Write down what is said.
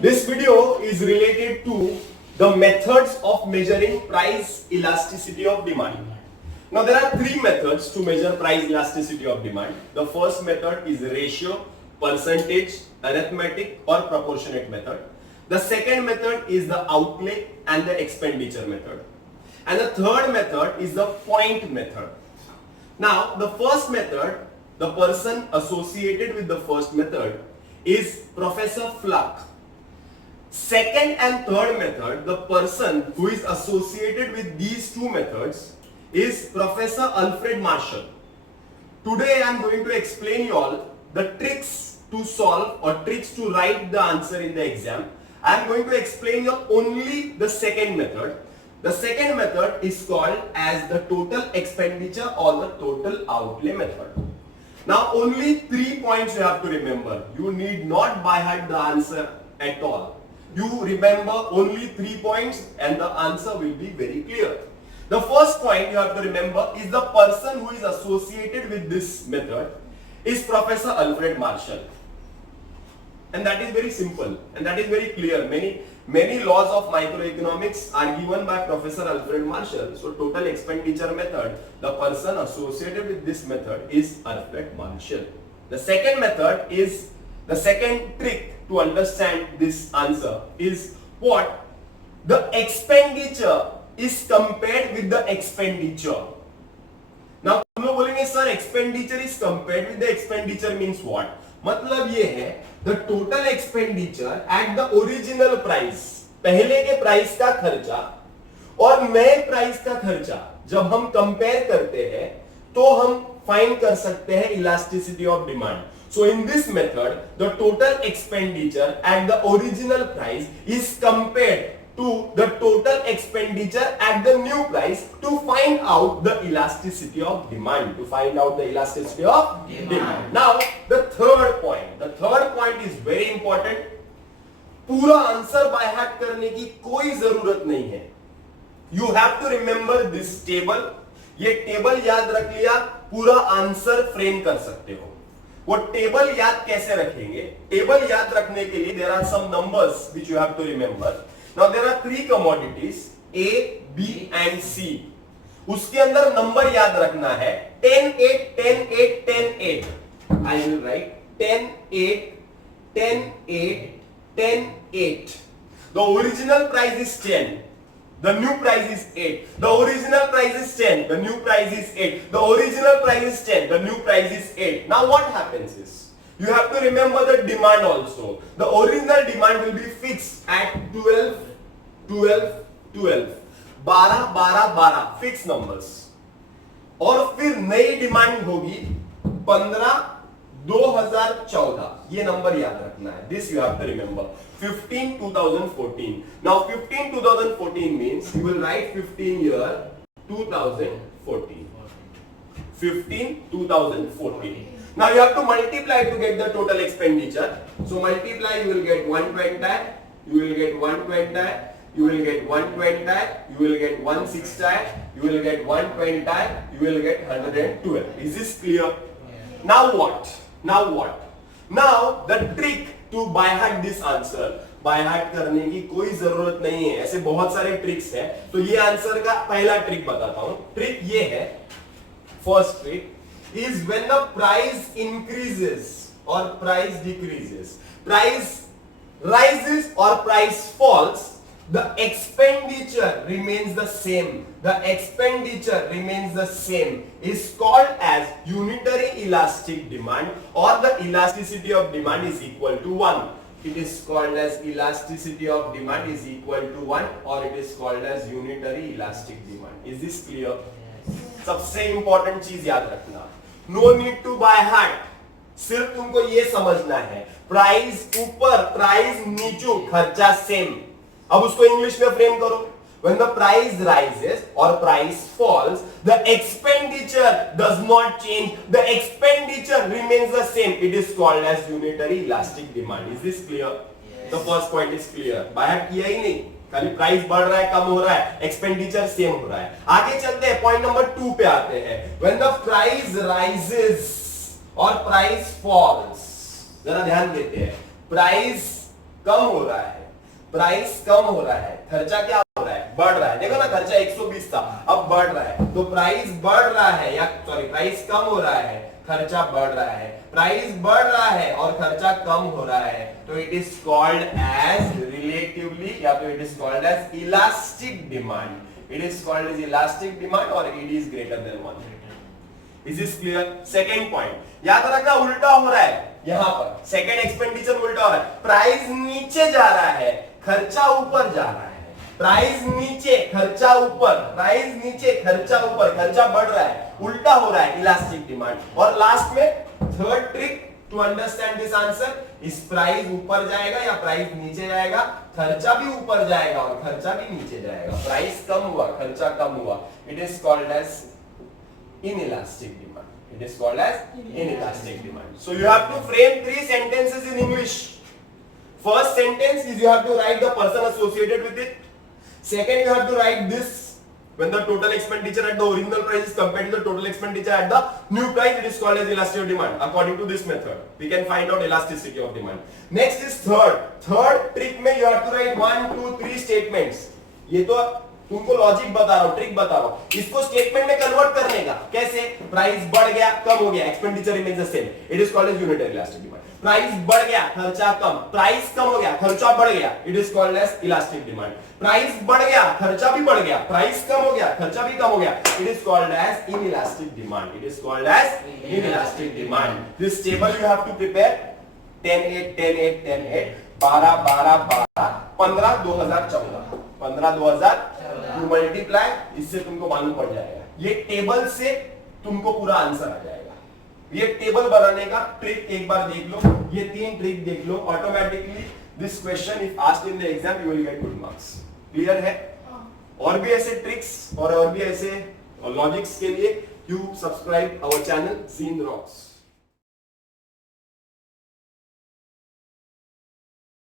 This video is related to the methods of measuring price elasticity of demand. Now there are three methods to measure price elasticity of demand. The first method is ratio, percentage, arithmetic or proportionate method. The second method is the outlay and the expenditure method. And the third method is the point method. Now the first method, the person associated with the first method is Professor Fluck. Second and third method, the person who is associated with these two methods is Professor Alfred Marshall. Today I am going to explain you all the tricks to solve or tricks to write the answer in the exam. I am going to explain you only the second method. The second method is called as the total expenditure or the total outlay method. Now only 3 points you have to remember. You need not by heart the answer at all. You remember only 3 points and the answer will be very clear. The first point you have to remember is the person who is associated with this method is Professor Alfred Marshall. And that is very simple and that is very clear. Many laws of microeconomics are given by Professor Alfred Marshall. So total expenditure method, the person associated with this method is Alfred Marshall. The second method is, the second trick to understand this answer is what? The expenditure is compared with the expenditure. Now तुम लोग बोलेंगे sir expenditure is compared with the expenditure means what? मतलब ये है the total expenditure at the original price, पहले के price का खर्चा और नए प्राइस का खर्चा जब हम कंपेयर करते हैं तो हम फाइंड कर सकते हैं elasticity of demand. So in this method, the total expenditure at the original price is compared to the total expenditure at the new price to find out the elasticity of demand. To find out the elasticity of demand. Now the third point is very important. पूरा answer by heart करने की कोई जरूरत नहीं है. You have to remember this table. ये table याद रख लिया, पूरा आंसर फ्रेम कर सकते हो. वो टेबल याद कैसे रखेंगे? टेबल याद रखने के लिए there are some numbers which you have to remember. Now there are three commodities A, B and C. उसके अंदर नंबर याद रखना है 10, 8, 10, 8, 10, 8. I will write 10, 8, 10, 8, 10, 8. The original price is 10. The new price is 8. The original price is 10. The new price is 8. The original price is 10. The new price is 8. Now what happens is, you have to remember the demand also. The original demand will be fixed at 12, 12, 12. 12, 12, 12. Fixed numbers. और फिर नई demand होगी 15, 2014. ये number याद रखना है. This you have to remember. 15, 2014. Now 15, 2014 means you will write 15 year 2014. 15, 2014. Now you have to multiply to get the total expenditure. So multiply, you will get 120, you will get 120, you will get 120, you will get 160, you will get 120, you will get 112. Is this clear? Now what? Now what? Now the trick to by heart this answer. By heart करने की कोई जरूरत नहीं है. ऐसे बहुत सारे tricks हैं. तो ये आंसर का पहला ट्रिक बताता हूं. ट्रिक ये है, first trick is when the price increases और price decreases, price rises or price falls, the expenditure remains the same. The expenditure remains the same is called as unitary elastic demand, or the elasticity of demand is equal to 1. It is called as elasticity of demand is equal to 1, or it is called as unitary elastic demand. Is this clear? सबसे important चीज याद रखना, no need to by heart. सिर्फ तुमको ये समझना है, price ऊपर प्राइस नीचे खर्चा सेम. अब उसको इंग्लिश में फ्रेम करो. When the price rises or price falls, the expenditure does not change. The expenditure remains the same. It is called as unitary elastic demand. Is this clear? Yes. The first point is clear. बाहर किया ही नहीं, खाली price बढ़ रहा है, कम हो रहा है, एक्सपेंडिचर सेम हो रहा है. आगे चलते हैं, पॉइंट नंबर 2 पे आते हैं. When the price rises or price falls, जरा ध्यान देते हैं. प्राइस कम हो रहा है, प्राइस कम हो रहा है, खर्चा क्या हो रहा है, बढ़ रहा है। देखो ना, खर्चा 120 था, अब बढ़ रहा है, तो प्राइस बढ़ रहा है, या सॉरी प्राइस कम हो रहा है, खर्चा बढ़ रहा है। प्राइस बढ़ रहा है और खर्चा कम हो रहा है, तो it is called as relatively, या तो it is called as elastic demand. It is called as elastic demand और it is greater than 1। Is this clear? Second point, याद रखना उल्टा हो रहा है, यहां पर सेकेंड एक्सपेंडिचर उल्टा हो रहा है। प्राइस नीचे जा रहा है, खर्चा ऊपर जा रहा है। प्राइस नीचे, खर्चा ऊपर, प्राइस नीचे, खर्चा ऊपर, खर्चा बढ़ रहा है, उल्टा हो रहा है, इलास्टिक डिमांड। और लास्ट में third trick to understand this answer, इस प्राइस ऊपर जाएगा या प्राइस नीचे जाएगा, खर्चा भी ऊपर जाएगा और खर्चा भी नीचे जाएगा। प्राइस कम हुआ, खर्चा कम हुआ, it is called as inelastic demand. It is called as inelastic demand. So you have to frame 3 sentences in English. First sentence is you have to write the person associated with it. Second, you have to write this when the total expenditure at the original price is compared to the total expenditure at the new price. It is called as elasticity of demand. According to this method, we can find out elasticity of demand. Next is third trick में you have to write 1, 2, 3 statements. ये तो तुमको logic बता रहा हूं, trick बता रहा हूं। इसको स्टेटमेंट में कन्वर्ट करने का कैसे, प्राइस बढ़ गया, कम हो गया, expenditure remains the same, it is called as unitary elastic demand. Price बढ़ गया, खर्चा कम, प्राइस कम हो गया, खर्चा बढ़ गया, it is called as elastic demand. Price बढ़ गया, खर्चा भी बढ़ गया, प्राइस कम हो गया, खर्चा भी कम हो गया, it is called as inelastic demand. It is called as inelastic demand. This table you have to prepare 10 8 10 8 10 8 12 12 12 15 2014 15 2014 to multiply, इससे तुमको मालूम पड़ जाएगा। ये टेबल से तुमको पूरा आंसर आ जाएगा। ये टेबल बनाने का ट्रिक एक बार देख लो, ये 3 ट्रिक देख लो, automatically this question if asked in the exam you will get good marks. Clear है? और भी ऐसे ट्रिक्स और भी ऐसे लॉजिक्स के लिए you subscribe our channel Zeen rocks.